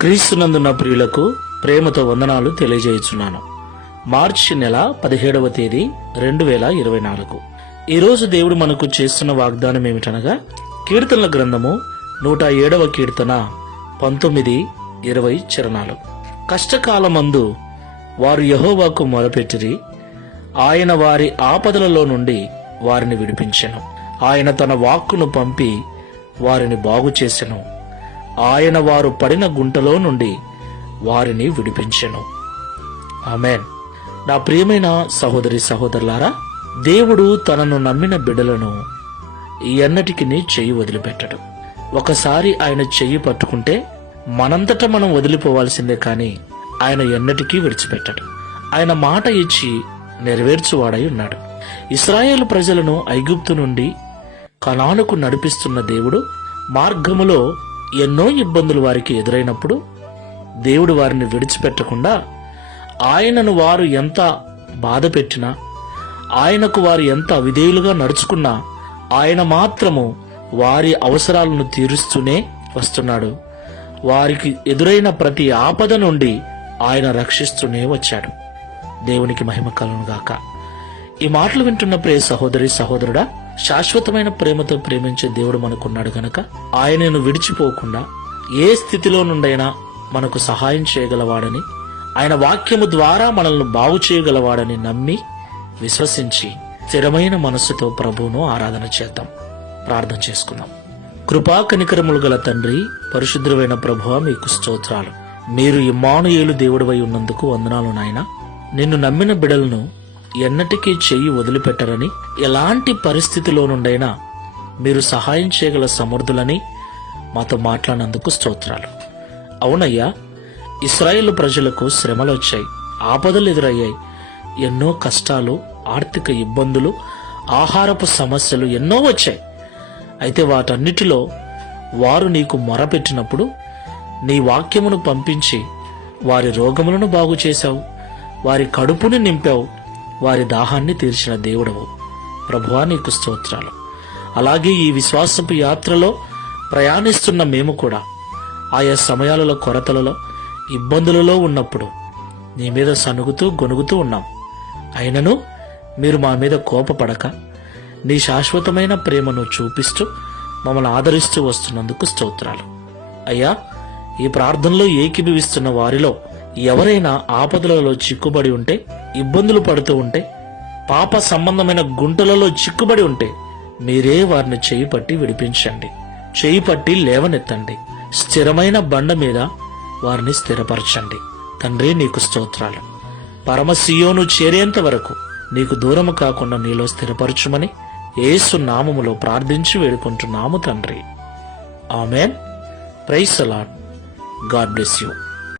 క్రీస్తునందున్న ప్రియులకు ప్రేమతో వందనాలు తెలియజేయుచున్నాను. మార్చి నెల 17వ తేదీ 2024. ఈరోజు దేవుడు మనకు చేస్తున్న వాగ్దానం ఏమిటనగా, కీర్తనల గ్రంథము 107వ కీర్తన 19-20 చరణాలు. కష్టకాలమందు వారు యెహోవాకు మొరపెట్టిరి, ఆయన వారి ఆపదలలో నుండి వారిని విడిపించెను. ఆయన తన వాక్కును పంపి వారిని బాగు చేసెను. ఆయన వారు పడిన గుంటలో నుండి వారిని విడిపించెను. ఆమేన్. నా ప్రియమైన సహోదరి సహోదరులారా, దేవుడు తనను నమ్మిన బిడ్డలను ఎన్నటికి చెయ్యి వదిలిపెట్టడు. ఒకసారి ఆయన చెయ్యి పట్టుకుంటే మనంతట మనం వదిలిపోవాల్సిందే, కానీ ఆయన ఎన్నటికీ విడిచిపెట్టడు. ఆయన మాట ఇచ్చి నెరవేర్చువాడై ఉన్నాడు. ఇశ్రాయేలు ప్రజలను ఐగుప్తు నుండి కనానుకు నడిపిస్తున్న దేవుడు మార్గములో ఎన్నో ఇబ్బందులు వారికి ఎదురైనప్పుడు దేవుడు వారిని విడిచిపెట్టకుండా, ఆయనను వారు ఎంత బాధ పెట్టినా, ఆయనకు వారు ఎంత అవిధేయులుగా నడుచుకున్నా, ఆయన మాత్రము వారి అవసరాలను తీరుస్తూనే వస్తున్నాడు. వారికి ఎదురైన ప్రతి ఆపద నుండి ఆయన రక్షిస్తూనే వచ్చాడు. దేవునికి మహిమ కలుగును గాక. ఈ మాటలు వింటున్న ప్రియ సహోదరి సహోదరుడా, శాశ్వతమైన ప్రేమతో ప్రేమించే దేవుడు మనకున్నాడు గనక ఆయనను విడిచిపోకుండా ఏ స్థితిలో నుండైనా మనకు సహాయం చేయగలవాడని, ఆయన వాక్యము ద్వారా మనల్ని బాగు చేయగలవాడని నమ్మి విశ్వసించి స్థిరమైన మనస్సుతో ప్రభువును ఆరాధన చేద్దాం. ప్రార్థన చేసుకుందాం. కృపా కనికరములు గల తండ్రి, పరిశుద్ధమైన ప్రభువా, మీకు స్తోత్రాలు. మీరు ఇమ్మానుయేలు దేవుడివై ఉన్నందుకు వందనాలు నాయనా. నిన్ను నమ్మిన బిడలను ఎన్నటికీ చెయ్యి వదిలిపెట్టరని, ఎలాంటి పరిస్థితిలో నుండైనా మీరు సహాయం చేయగల సమర్థులని మాతో మాట్లాడినందుకు స్తోత్రాలు. అవునయ్యా, ఇశ్రాయేలు ప్రజలకు శ్రమలు వచ్చాయి, ఆపదలు ఎదురయ్యాయి, ఎన్నో కష్టాలు, ఆర్థిక ఇబ్బందులు, ఆహారపు సమస్యలు ఎన్నో వచ్చాయి. అయితే వాటన్నిటిలో వారు నీకు మొరపెట్టినప్పుడు నీ వాక్యమును పంపించి వారి రోగములను బాగు చేశావు, వారి కడుపుని నింపావు, వారి దాహాన్ని తీర్చిన దేవుడవు. ప్రభువా, నీకు స్తోత్రాలు. అలాగే ఈ విశ్వాసపు యాత్రలో ప్రయాణిస్తున్న మేము కూడా ఆయా సమయాలలో, కొరతలలో, ఇబ్బందులలో ఉన్నప్పుడు నీ మీద సనుగుతూ గొనుగుతూ ఉన్నాం. అయినను మీరు మా మీద కోపపడక నీ శాశ్వతమైన ప్రేమను చూపిస్తూ మమ్మల్ని ఆదరిస్తూ వస్తున్నందుకు స్తోత్రాలు. అయ్యా, ఈ ప్రార్థనలో ఏకీభవిస్తున్న వారిలో ఎవరైనా ఆపదలలో చిక్కుబడి ఉంటే, ఇబ్బందులు పడుతూ ఉంటే, పాప సంబంధమైన గుంటలలో చిక్కుబడి ఉంటే మీరే వారిని చేయి పట్టి విడిపించండి. చేయి పట్టి లేవనెత్తండి. స్థిరమైన బండ మీద వారిని స్థిరపరచండి. తండ్రి, నీకు స్తోత్రాలు. పరమ సీయోను చేరేంత వరకు నీకు దూరము కాకుండా నీలో స్థిరపరచుమని యేసు నామములో ప్రార్థించి వేడుకుంటున్నాము తండ్రి. Amen. Praise the Lord. God bless you.